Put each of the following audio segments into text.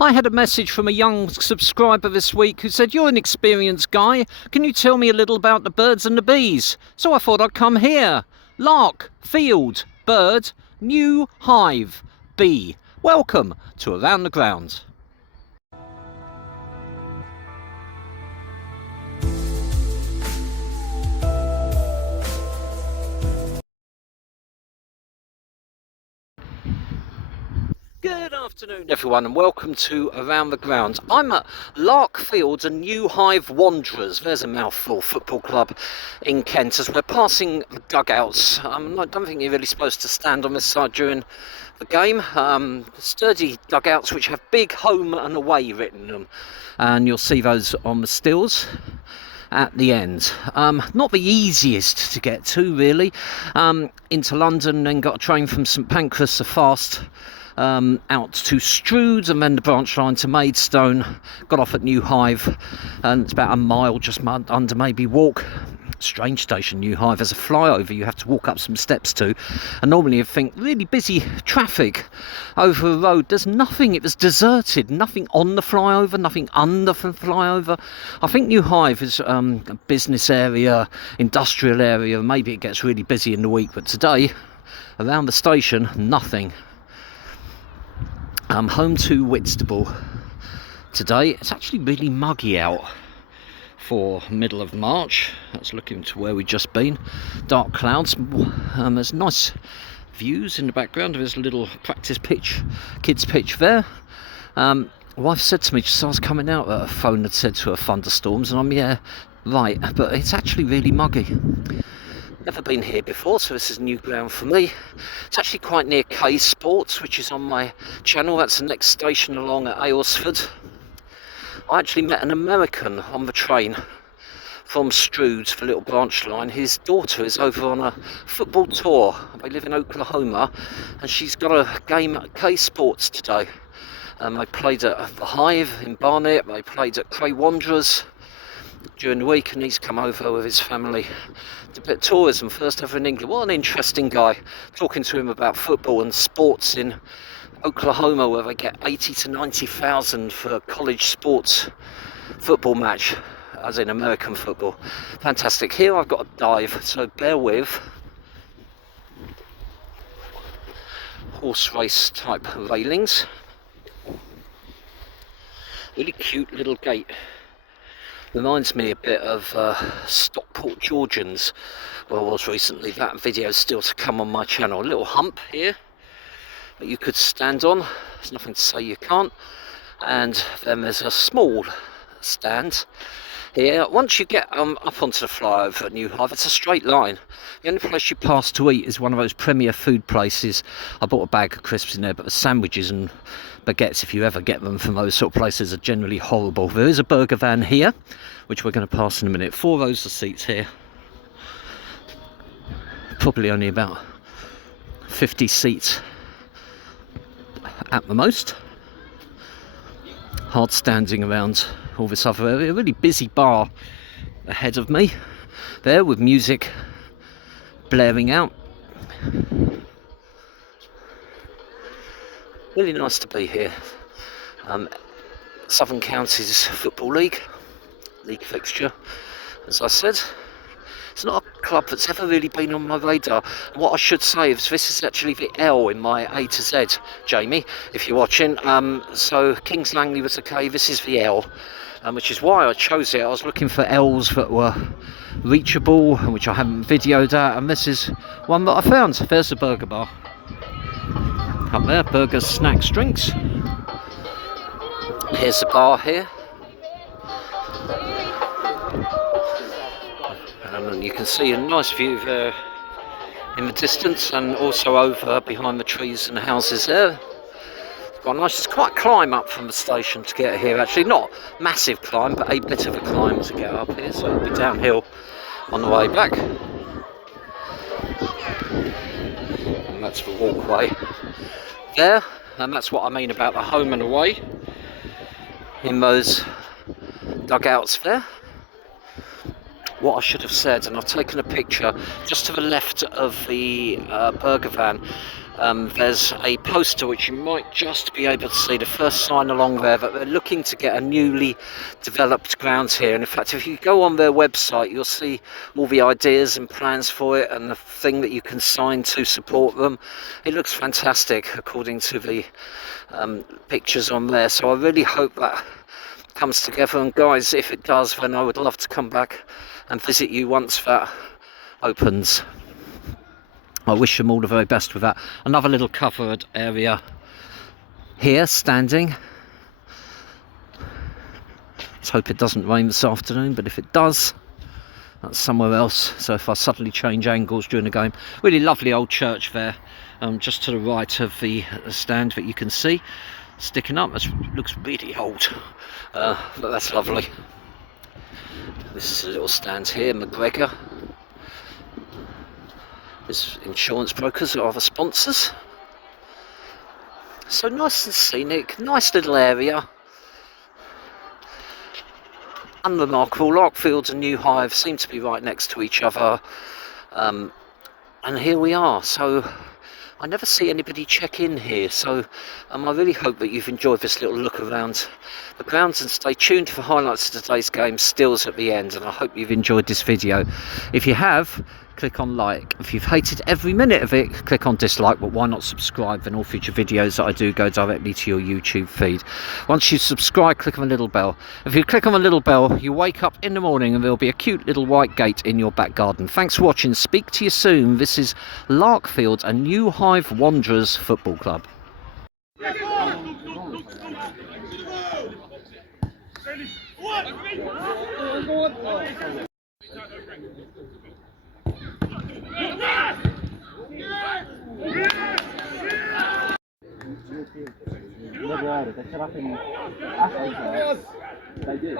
I had a message from a young subscriber this week who said, "You're an experienced guy. Can you tell me a little about the birds and the bees?" So I thought I'd come here. Larkfield, bird, New Hythe, bee. Welcome to Around the Ground. Good afternoon everyone and welcome to Around the Ground. I'm at Larkfield and New Hythe Wanderers, there's a mouthful, football club in Kent, as we're passing the dugouts. I don't think you're really supposed to stand on this side during the game. Sturdy dugouts which have big home and away written in them, and you'll see those on the stills at the end. Not the easiest to get to really, into London, then got a train from St Pancras, a fast out to Strood and then the branch line to Maidstone. Got off at New Hythe and it's about a mile just under maybe walk. Strange station, New Hythe. There's a flyover you have to walk up some steps to, and normally you'd think really busy traffic over the road. There's nothing, it was deserted, nothing on the flyover, nothing under the flyover. I think New Hythe is a business area, industrial area, maybe it gets really busy in the week, but today around the station nothing. Home to Whitstable today. It's actually really muggy out for middle of March. That's looking to where we've just been. Dark clouds. There's nice views in the background. There's a little practice pitch, kids pitch there. Wife said to me just as I was coming out that her phone had said to her thunderstorms, and I'm yeah, right, but it's actually really muggy. Never been here before, so this is new ground for me. It's actually quite near K Sports, which is on my channel. That's the next station along at Aylesford. I actually met an American on the train from Strood for Little Branch Line. His daughter is over on a football tour. They live in Oklahoma, and she's got a game at K Sports today. They played at the Hive in Barnet. They played at Cray Wanderers during the week, and he's come over with his family to a bit of tourism, first ever in England. What an interesting guy. Talking to him about football and sports in Oklahoma, where they get 80 to 90,000 for a college sports football match, as in American football. Fantastic. Here I've got a dive, so bear with. Horse race type railings. Really cute little gate. Reminds me a bit of Stockport Georgians, where I was recently. That video is still to come on my channel. A little hump here that you could stand on. There's nothing to say you can't. And then there's a small stand here. Once you get up onto the flyover at New Hythe, it's a straight line. The only place you pass to eat is one of those premier food places. I bought a bag of crisps in there, but the sandwiches and baguettes, if you ever get them from those sort of places, are generally horrible. There is a burger van here, which we're going to pass in a minute. 4 rows of seats here. Probably only about 50 seats at the most. Hard standing around all this other area. A really busy bar ahead of me there, with music blaring out. Really nice to be here. Southern Counties Football League fixture, as I said. It's not a club that's ever really been on my radar. And what I should say is this is actually the L in my A to Z, Jamie, if you're watching. So Kings Langley was the K, this is the L, which is why I chose it. I was looking for L's that were reachable, which I haven't videoed at, and this is one that I found. There's the burger bar. Up there, burgers, snacks, drinks. Here's the bar here. And you can see a nice view there in the distance, and also over behind the trees and the houses there. Quite nice. It's quite a climb up from the station to get here, actually. Not massive climb, but a bit of a climb to get up here, so it'll be downhill on the way back. And that's the walkway there, and that's what I mean about the home and away in those dugouts there. What I should have said, and I've taken a picture just to the left of the burger van. There's a poster which you might just be able to see, the first sign along there, that they're looking to get a newly developed ground here. And in fact, if you go on their website, you'll see all the ideas and plans for it and the thing that you can sign to support them. It looks fantastic according to the pictures on there. So I really hope that comes together. And guys, if it does, then I would love to come back and visit you once that opens. I wish them all the very best with that. Another little covered area here, standing. Let's hope it doesn't rain this afternoon, but if it does, that's somewhere else. So if I suddenly change angles during the game. Really lovely old church there, just to the right of the stand that you can see sticking up. It looks really old, but that's lovely. This is a little stand here, McGregor. There's insurance brokers that are the sponsors. So nice and scenic, nice little area. Unremarkable. Larkfield and New Hythe seem to be right next to each other. And here we are. So I never see anybody check in here. So I really hope that you've enjoyed this little look around the grounds, and stay tuned for highlights of today's game, stills at the end. And I hope you've enjoyed this video. If you have, click on like. If you've hated every minute of it, click on dislike, but why not subscribe? Then all future videos that I do go directly to your YouTube feed. Once you subscribe, click on the little bell. If you click on the little bell, you wake up in the morning and there'll be a cute little white gate in your back garden. Thanks for watching. Speak to you soon. This is Larkfield and New Hythe Wanderers Football Club. Never had it. They set up in Africa. They did.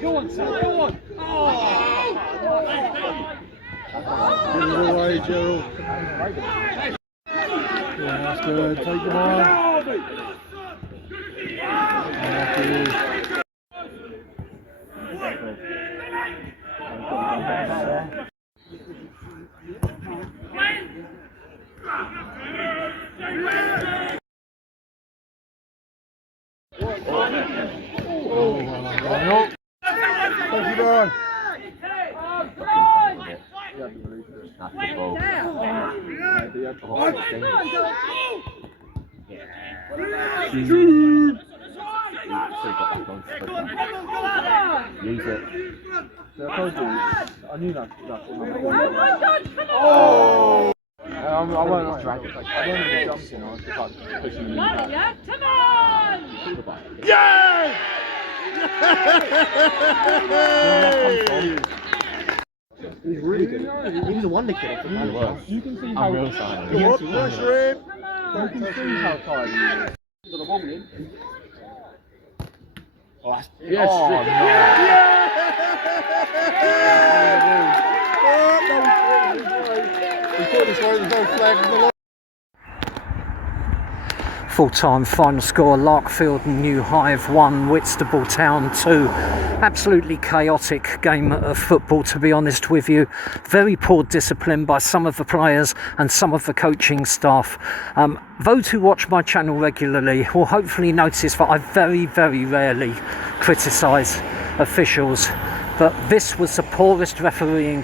Go on, son. Go on. Oh! Give it away, Gerald. Yeah, that's good. Take them on. Thank you, Brian. Use it. I knew that. Oh! I won't drag it. I don't even jump in. I was just like pushing him. Come on! Yeah! He's really good. He was a wonder kid. You can see how real silent. You can see how tired he is. Got a ball in. Oh, that's... Yes. Oh, no. Yeah! He thought this way, there's no flag in the line. Full-time final score, Larkfield New Hythe 1, Whitstable Town 2. Absolutely chaotic game of football, to be honest with you. Very poor discipline by some of the players and some of the coaching staff. Those who watch my channel regularly will hopefully notice that I very, very rarely criticise officials. But this was the poorest refereeing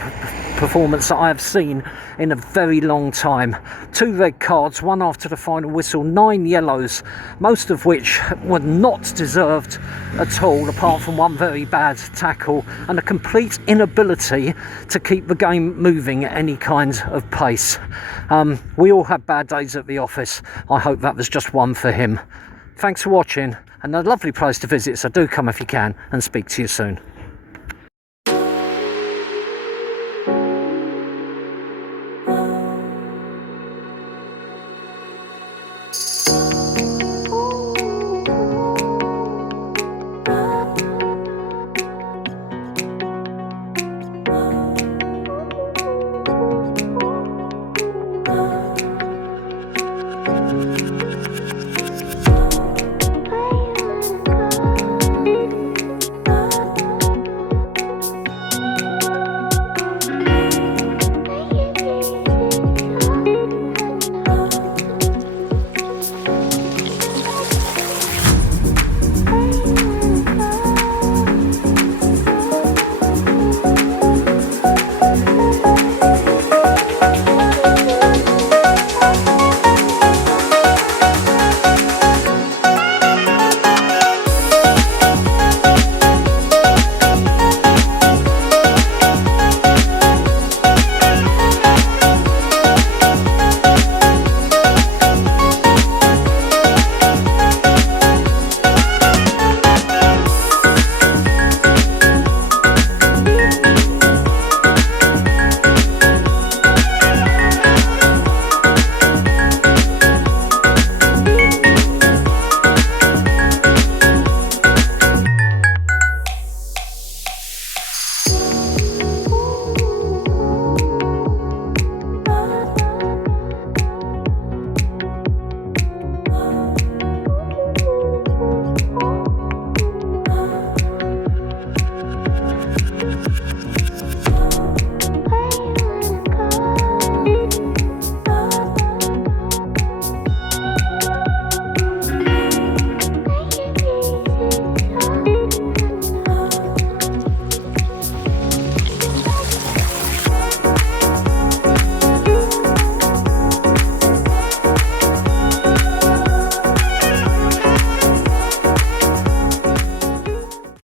performance that I have seen in a very long time. 2 red cards, 1 after the final whistle, 9 yellows, most of which were not deserved at all, apart from 1 very bad tackle, and a complete inability to keep the game moving at any kind of pace. We all have bad days at the office. I hope that was just one for him. Thanks for watching, and a lovely place to visit, so do come if you can, and speak to you soon.